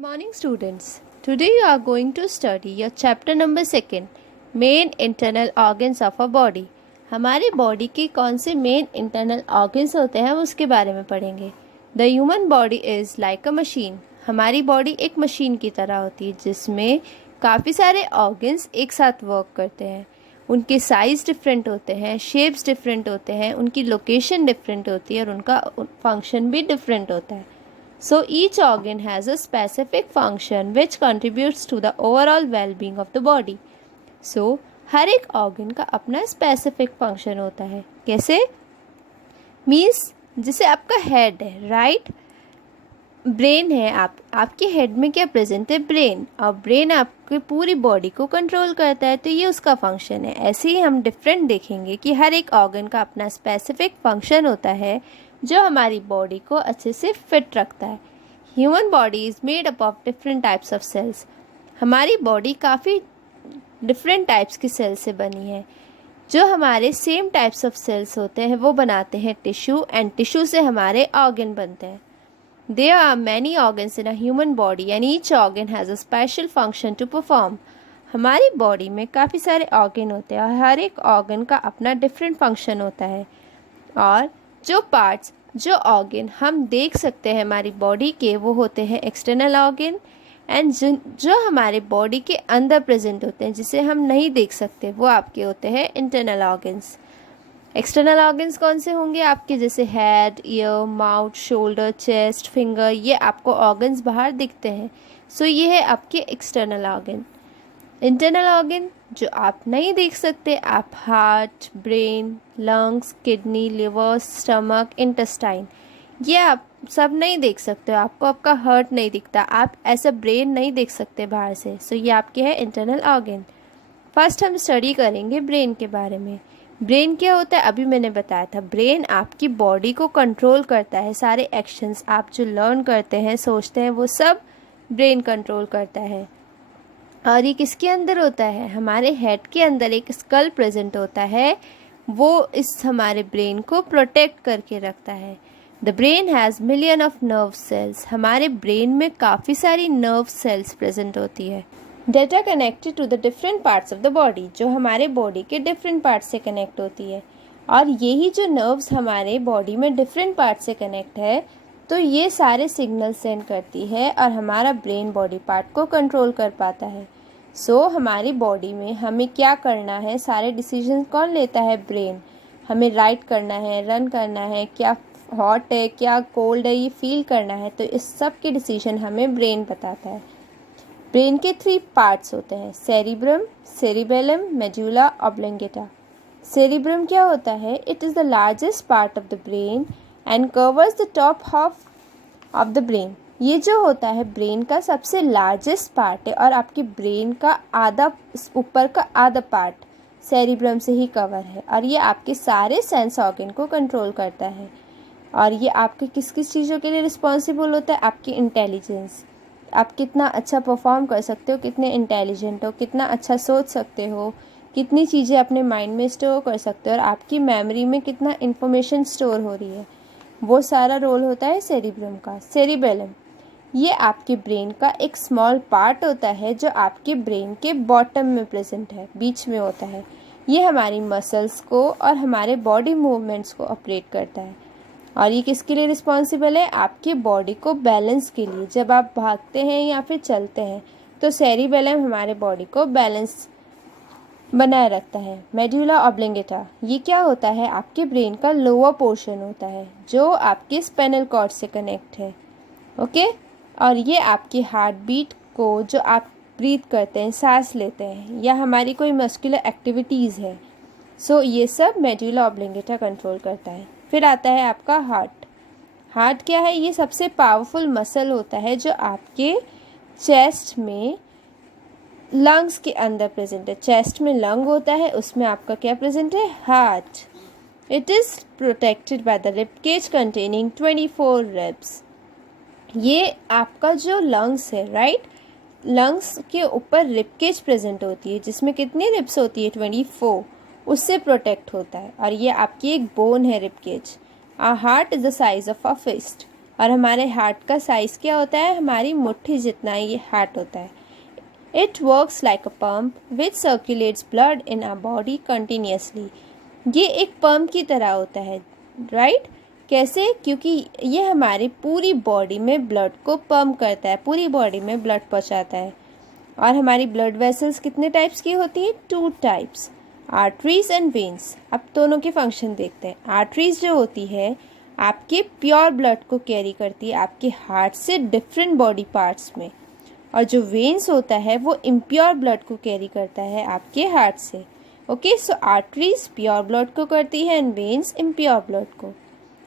morning, students. Today you are going to study your chapter number 2, main internal organs of a body. हमारे body के कौन से main internal organs होते हैं उसके बारे में पढ़ेंगे. The human body is like a machine. हमारी बॉडी एक मशीन की तरह होती है जिसमें काफ़ी सारे ऑर्गन्स एक साथ वर्क करते हैं. उनके साइज़ डिफरेंट होते हैं, शेप्स डिफरेंट होते हैं, उनकी लोकेशन डिफरेंट होती है और उनका फंक्शन भी डिफरेंट होता है. So each organ has a specific function which contributes to the overall well-being of the body. So हर एक organ का अपना specific function होता है. कैसे? Means जैसे आपका head है, right? ब्रेन है, आपके हेड में क्या प्रेजेंट है? ब्रेन. और ब्रेन आपकी पूरी बॉडी को कंट्रोल करता है, तो ये उसका फंक्शन है. ऐसे ही हम डिफरेंट देखेंगे कि हर एक ऑर्गन का अपना स्पेसिफिक फंक्शन होता है जो हमारी बॉडी को अच्छे से फिट रखता है. Human body is made up of different types of cells. हमारी बॉडी काफ़ी डिफरेंट टाइप्स की सेल से बनी है. जो हमारे सेम टाइप्स ऑफ सेल्स होते हैं वो बनाते हैं टिश्यू, एंड टिश्यू से हमारे ऑर्गन बनते हैं. There are many organs in a human body and each organ has a special function to perform. हमारी बॉडी में काफ़ी सारे ऑर्गन होते हैं और हर एक ऑर्गन का अपना डिफरेंट फंक्शन होता है. और जो ऑर्गन हम देख सकते हैं हमारी बॉडी के, वो होते हैं एक्सटर्नल ऑर्गन, एंड जो हमारे बॉडी के अंदर प्रेजेंट होते हैं जिसे हम नहीं देख सकते, वो आपके होते हैं इंटरनल ऑर्गन्स. एक्सटर्नल ऑर्गन्स कौन से होंगे आपके? जैसे head, year, mouth, shoulder, chest, finger, ये आपको ऑर्गन्स बाहर दिखते हैं. सो ये है आपके एक्सटर्नल ऑर्गन. इंटरनल ऑर्गन जो आप नहीं देख सकते, आप heart, brain, lungs, kidney, liver, stomach, intestine, ये आप सब नहीं देख सकते हो. आपको आपका हार्ट नहीं दिखता, आप ऐसा ब्रेन नहीं देख सकते बाहर से. सो ये आपके हैं इंटरनल ऑर्गन. फर्स्ट हम स्टडी करेंगे ब्रेन के बारे में. ब्रेन क्या होता है? अभी मैंने बताया था. ब्रेन आपकी बॉडी को कंट्रोल करता है. सारे एक्शंस आप जो लर्न करते हैं, सोचते हैं, वो सब ब्रेन कंट्रोल करता है. और ये किसके अंदर होता है? हमारे हेड के अंदर एक स्कल प्रेजेंट होता है, वो इस हमारे ब्रेन को प्रोटेक्ट करके रखता है. The brain has million of nerve cells. हमारे ब्रेन में काफ़ी सारी नर्व सेल्स प्रेजेंट होती है. Data connected to the different parts of the body, जो हमारे बॉडी के डिफरेंट पार्ट्स से कनेक्ट होती है. और यही जो नर्व्स हमारे बॉडी में डिफरेंट पार्ट से कनेक्ट है, तो ये सारे सिग्नल सेंड करती है और हमारा ब्रेन बॉडी पार्ट को कंट्रोल कर पाता है. सो हमारी बॉडी में हमें क्या करना है, सारे डिसीजन कौन लेता है? ब्रेन. हमें राइट करना है, रन करना है, क्या हॉट है, क्या कोल्ड है, ये फील करना है, तो इस सब के डिसीजन हमें ब्रेन बताता है. ब्रेन के 3 पार्ट्स होते हैं: सेरिब्रम, सेरिबेलम, मेडुला ऑब्लिंगेटा. सेरिब्रम क्या होता है? It is the largest part of the brain and covers the top half of the brain. ये जो होता है ब्रेन का सबसे लार्जेस्ट पार्ट है और आपके ब्रेन का आधा, ऊपर का आधा पार्ट सेरिब्रम से ही कवर है. और ये आपके सारे सेंस ऑर्गन को कंट्रोल करता है. और ये आपके किस किस चीज़ों के लिए रिस्पॉन्सिबल होता है? आपकी इंटेलिजेंस. आप कितना अच्छा परफॉर्म कर सकते हो, कितने इंटेलिजेंट हो, कितना अच्छा सोच सकते हो, कितनी चीज़ें अपने माइंड में स्टोर कर सकते हो, और आपकी मेमोरी में कितना इन्फॉर्मेशन स्टोर हो रही है, वो सारा रोल होता है सेरिब्रम का. सेरिबेलम, ये आपके ब्रेन का एक स्मॉल पार्ट होता है जो आपके ब्रेन के बॉटम में प्रेजेंट है, बीच में होता है. ये हमारी मसल्स को और हमारे बॉडी मूवमेंट्स को ऑपरेट करता है. और ये किसके लिए रिस्पॉन्सिबल है? आपके बॉडी को बैलेंस के लिए. जब आप भागते हैं या फिर चलते हैं तो सेरिबेलम हमारे बॉडी को बैलेंस बनाए रखता है. मेडुला ऑब्लिंगेटा, ये क्या होता है? आपके ब्रेन का लोअर पोर्शन होता है जो आपके स्पाइनल कॉर्ड से कनेक्ट है. ओके. और ये आपकी हार्ट बीट को, जो आप ब्रीथ करते हैं, सांस लेते हैं, या हमारी कोई मस्कुलर एक्टिविटीज़ है, सो ये सब मेडुला ऑब्लिंगेटा कंट्रोल करता है. फिर आता है आपका हार्ट. हार्ट क्या है? ये सबसे पावरफुल मसल होता है जो आपके चेस्ट में, लंग्स के अंदर प्रेजेंट है. चेस्ट में लंग होता है, उसमें आपका क्या प्रेजेंट है? Heart. It is protected by the rib cage containing 24 ribs. ये आपका जो लंग्स है, राइट, लंग्स के ऊपर रिब केज प्रेजेंट होती है जिसमें कितनी रिब्स होती है? 24. उससे प्रोटेक्ट होता है. और ये आपकी एक बोन है, rib cage. Our heart is the size of a fist. और हमारे हार्ट का साइज़ क्या होता है, हमारी मुट्ठी जितना ये हार्ट होता है। It works like a pump which circulates blood in our body continuously. ये एक पंप की तरह होता है, राइट? कैसे? क्योंकि ये हमारी पूरी बॉडी में ब्लड को पंप करता है, पूरी बॉडी में ब्लड पहुंचाता है। और हमारी ब्लड वेसल्स कितने टाइप्स की होती है? 2 टाइप्स, आर्टरीज एंड वेन्स। अब दोनों के फंक्शन देखते हैं। आर्टरीज जो होती है आपके प्योर ब्लड को कैरी करती है आपके हार्ट से डिफरेंट बॉडी पार्ट्स में, और जो वेन्स होता है वो इम्प्योर ब्लड को कैरी करता है आपके हार्ट से। Okay, so arteries pure blood को करती है एंड वेन्स इम्प्योर ब्लड को।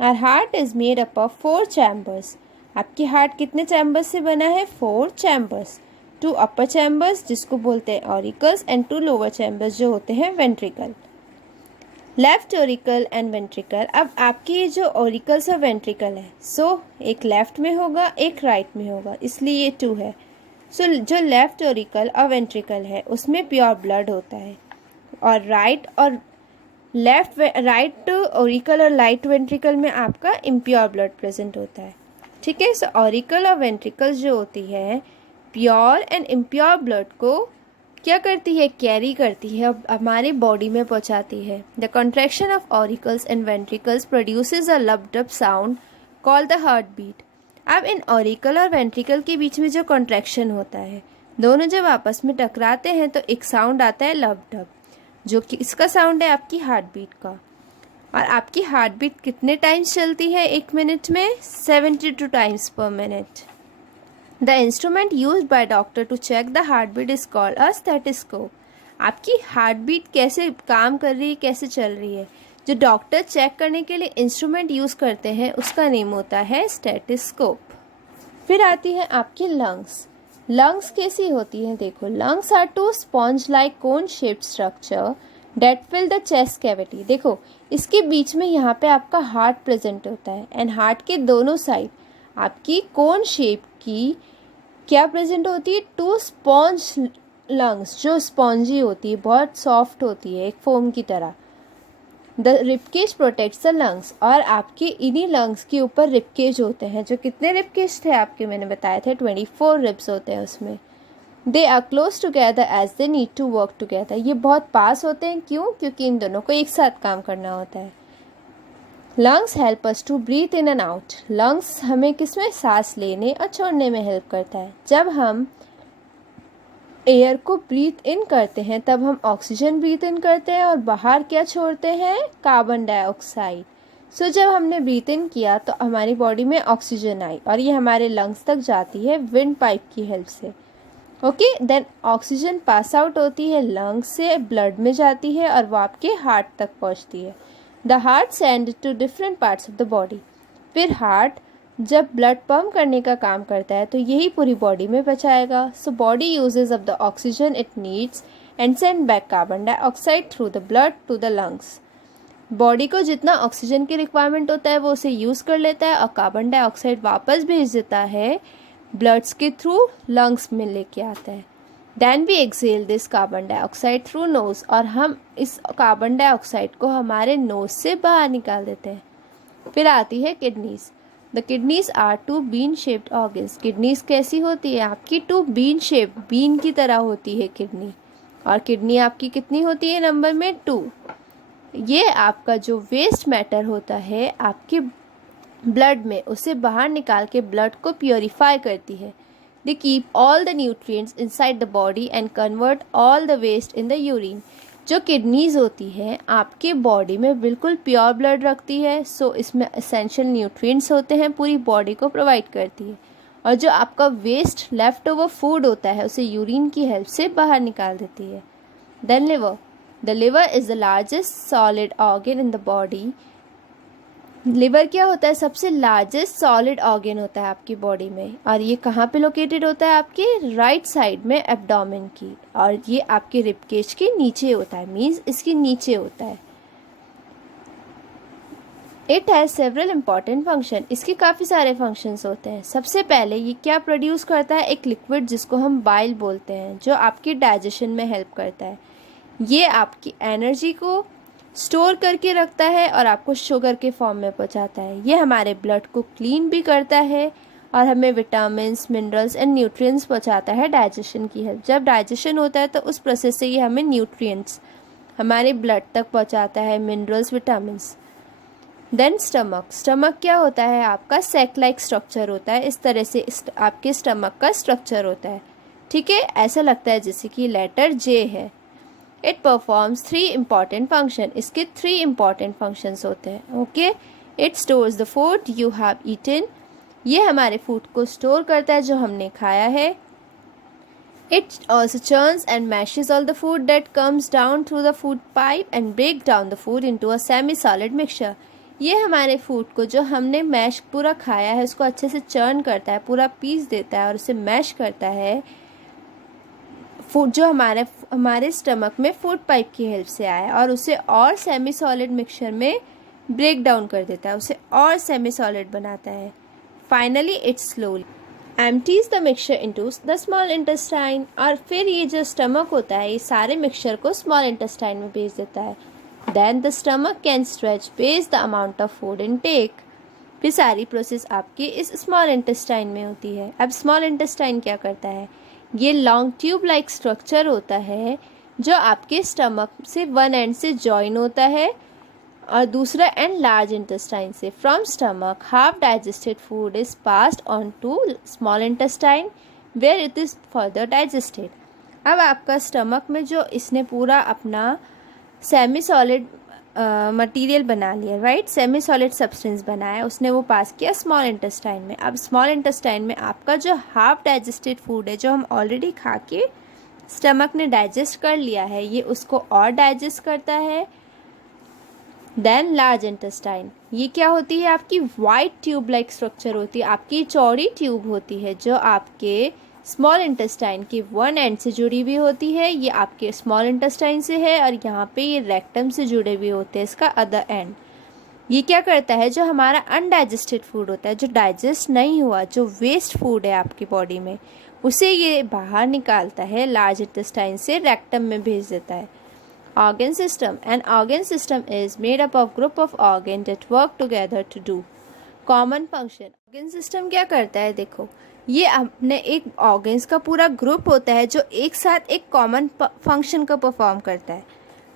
Our heart is made up of 4 chambers. आपकी हार्ट कितने चैम्बर्स से बना है? 4 चैम्बर्स। 2 अपर चैम्बर्स जिसको बोलते हैं ऑरिकल्स एंड 2 लोअर चैम्बर्स जो होते हैं ventricle. Left auricle and ventricle. अब आपकी जो ऑरिकल्स और वेंट्रिकल है, सो एक लेफ्ट में होगा एक राइट में होगा, इसलिए ये 2 है। सो जो लेफ्ट ऑरिकल और वेंट्रिकल है उसमें प्योर ब्लड होता है, और राइट ऑरिकल और राइट वेंट्रिकल में आपका इम्प्योर ब्लड प्रेजेंट होता है। ठीक है, सो ऑरिकल और वेंट्रिकल जो होती है प्योर एंड इम्प्योर ब्लड को क्या करती है? कैरी करती है, हमारी बॉडी में पहुंचाती है। The contraction of auricles and ventricles produces a lub dub sound called the heart beat. अब इन ऑरिकल और वेंट्रिकल के बीच में जो कॉन्ट्रैक्शन होता है, दोनों जब आपस में टकराते हैं तो एक साउंड आता है लब्ड अप, जो कि इसका साउंड है आपकी हार्ट बीट का। और आपकी हार्ट बीट कितने टाइम्स चलती है 1 मिनट में? 72 times per minute. The instrument used by doctor to check the heart beat is called a stethoscope. आपकी हार्ट बीट कैसे काम कर रही है, कैसे चल रही है, जो डॉक्टर चेक करने के लिए इंस्ट्रूमेंट यूज़ करते हैं उसका नेम होता है स्टेथोस्कोप। फिर आती है आपकी लंग्स। लंग्स कैसी होती हैं? देखो, lungs are 2 sponge like cone shaped structure that fill the chest cavity. देखो, इसके बीच में यहाँ पे आपका हार्ट प्रेजेंट होता है, एंड हार्ट के दोनों साइड आपकी कोन शेप की क्या प्रेजेंट होती है? 2 स्पॉन्ज लंग्स, जो स्पॉन्जी होती है, बहुत सॉफ्ट होती है, एक फोम की तरह। The ribcage protects the lungs. और आपके इन्हीं लंग्स के ऊपर रिबकेज होते हैं, जो कितने रिबकेज थे आपके? मैंने बताए थे 24 रिब्स होते हैं उसमें। They are close together as they need to work together. ये बहुत पास होते हैं, क्यों? क्योंकि इन दोनों को एक साथ काम करना होता है। Lungs help us to breathe in and out. Lungs हमें किसमें? सांस लेने और छोड़ने में हेल्प करता है। जब हम एयर को ब्रीथ इन करते हैं तब हम ऑक्सीजन ब्रीथ इन करते हैं, और बाहर क्या छोड़ते हैं? Carbon dioxide. सो जब हमने ब्रीथ इन किया तो हमारी बॉडी में ऑक्सीजन आई, और ये हमारे लंग्स तक जाती है विंड पाइप की हेल्प से। Okay, then oxygen pass out होती है लंग्स से, ब्लड में जाती है और वो आपके हार्ट तक पहुंचती है। The heart send to different parts of the body. फिर हार्ट जब ब्लड पंप करने का काम करता है तो यही पूरी बॉडी में पहुंचाएगा। So body uses up the oxygen it needs and send back carbon dioxide through the blood to the lungs. Body को जितना ऑक्सीजन की रिक्वायरमेंट होता है वो उसे यूज़ कर लेता है, और कार्बन डाइऑक्साइड वापस भेज देता है ब्लड्स के थ्रू, लंग्स में लेके आता है। Then we exhale this carbon dioxide through nose. और हम इस कार्बन डाइऑक्साइड को हमारे नोज से बाहर निकाल देते हैं। फिर आती है kidneys. The kidneys are 2 bean shaped organs. Kidneys कैसी होती है आपकी? 2 बीन शेप, बीन की तरह होती है किडनी। और किडनी आपकी कितनी होती है नंबर में? 2। ये आपका जो वेस्ट मैटर होता है आपके ब्लड में, उसे बाहर निकाल के ब्लड को प्योरीफाई करती है। They keep all the nutrients inside the body and convert all the waste in the urine. जो किडनीज होती है आपके बॉडी में बिल्कुल प्योर ब्लड रखती है, सो इसमें एसेंशियल न्यूट्रिएंट्स होते हैं, पूरी बॉडी को प्रोवाइड करती है। और जो आपका वेस्ट लेफ्ट ओवर फूड होता है उसे यूरिन की हेल्प से बाहर निकाल देती है। Then liver. The liver is the largest solid organ in the body. Liver क्या होता है? सबसे लार्जेस्ट सॉलिड ऑर्गन होता है आपकी बॉडी में, और ये कहाँ पे लोकेटेड होता है? आपके राइट साइड में एब्डोमेन की, और ये आपके रिबकेज के नीचे होता है, मीन्स इसके नीचे होता है। It has several important function. इसके काफ़ी सारे फंक्शंस होते हैं। सबसे पहले ये क्या प्रोड्यूस करता है? एक लिक्विड जिसको हम बाइल बोलते हैं, जो आपकी डाइजेशन में हेल्प करता है। ये आपकी एनर्जी को स्टोर करके रखता है और आपको शुगर के फॉर्म में पहुंचाता है। ये हमारे ब्लड को क्लीन भी करता है और हमें विटामिन्स, मिनरल्स एंड न्यूट्रिएंट्स पहुंचाता है डाइजेशन की हेल्प। जब डाइजेशन होता है तो उस प्रोसेस से ये हमें न्यूट्रिएंट्स हमारे ब्लड तक पहुंचाता है, मिनरल्स, विटामिन्स। देन स्टमक क्या होता है? आपका सैक लाइक स्ट्रक्चर होता है। इस तरह से आपके स्टमक का स्ट्रक्चर होता है, ठीक है। ऐसा लगता है जैसे कि लेटर जे है। It performs 3 important function. इसके 3 इम्पॉर्टेंट फंक्शंस होते हैं, okay. It stores the food you have eaten. ये हमारे फूड को स्टोर करता है जो हमने खाया है। It also churns and mashes all the food that comes down through the food pipe and break down the food into a semi-solid mixture. ये हमारे फूड को जो हमने मैश पूरा खाया है उसको अच्छे से चर्न करता है, पूरा पीस देता है और उसे मैश करता है। फूड जो हमारे स्टमक में फूड पाइप की हेल्प से आया और उसे और सेमी सॉलिड मिक्सचर में ब्रेक डाउन कर देता है, उसे और सेमी सॉलिड बनाता है। Finally it slowly empties the mixture into the small intestine. और फिर ये जो स्टमक होता है ये सारे मिक्सचर को स्मॉल इंटेस्टाइन में भेज देता है। Then the stomach can stretch based the amount of food intake. फिर सारी प्रोसेस आपकी इस स्मॉल इंटेस्टाइन में होती है। अब स्मॉल इंटेस्टाइन क्या करता है? ये लॉन्ग ट्यूब लाइक स्ट्रक्चर होता है जो आपके स्टमक से वन एंड से जॉइन होता है और दूसरा एंड लार्ज इंटेस्टाइन से। From stomach half digested food is passed on to small intestine where it is further digested. अब आपका स्टमक में जो इसने पूरा अपना सेमी सॉलिड मटेरियल बना लिया, राइट, सेमी सॉलिड सब्सटेंस बनाया, उसने वो पास किया स्मॉल इंटेस्टाइन में। अब स्मॉल इंटेस्टाइन में आपका जो हाफ डाइजेस्टेड फूड है जो हम ऑलरेडी खा के स्टमक ने डाइजेस्ट कर लिया है, ये उसको और डाइजेस्ट करता है। देन लार्ज इंटेस्टाइन, ये क्या होती है? आपकी वाइट ट्यूब लाइक स्ट्रक्चर होती है, आपकी चौड़ी ट्यूब होती है जो आपके स्मॉल इंटेस्टाइन की वन एंड से जुड़ी हुई होती है। ये आपके स्मॉल इंटेस्टाइन से है और यहाँ पे ये रेक्टम से जुड़े हुए होते हैं इसका अदर एंड। ये क्या करता है? जो हमारा अनडाइजेस्टेड फूड होता है, जो डाइजेस्ट नहीं हुआ, जो वेस्ट फूड है आपकी बॉडी में, उसे ये बाहर निकालता है, लार्ज इंटेस्टाइन से रेक्टम में भेज देता है। Organ system. An organ system is made up of group of organ that work together to do common function. Organ system क्या करता है? देखो, ये अपने एक ऑर्गन्स का पूरा ग्रुप होता है जो एक साथ एक कॉमन फंक्शन को परफॉर्म करता है।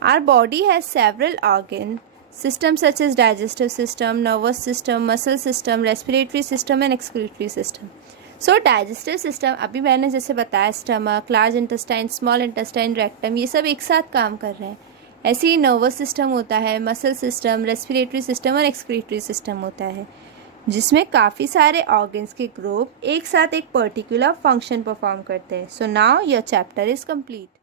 Our body has several organ systems such as digestive system, nervous system, muscle system, respiratory system and excretory system. So digestive system अभी मैंने जैसे बताया, stomach, large intestine, small intestine, rectum, ये सब एक साथ काम कर रहे हैं। ऐसे ही नर्वस सिस्टम होता है, मसल सिस्टम, रेस्पिरेटरी सिस्टम और एक्सक्रीटरी सिस्टम होता है, जिसमें काफ़ी सारे ऑर्गन्स के ग्रुप एक साथ एक पर्टिकुलर फंक्शन परफॉर्म करते हैं। So now your chapter is complete.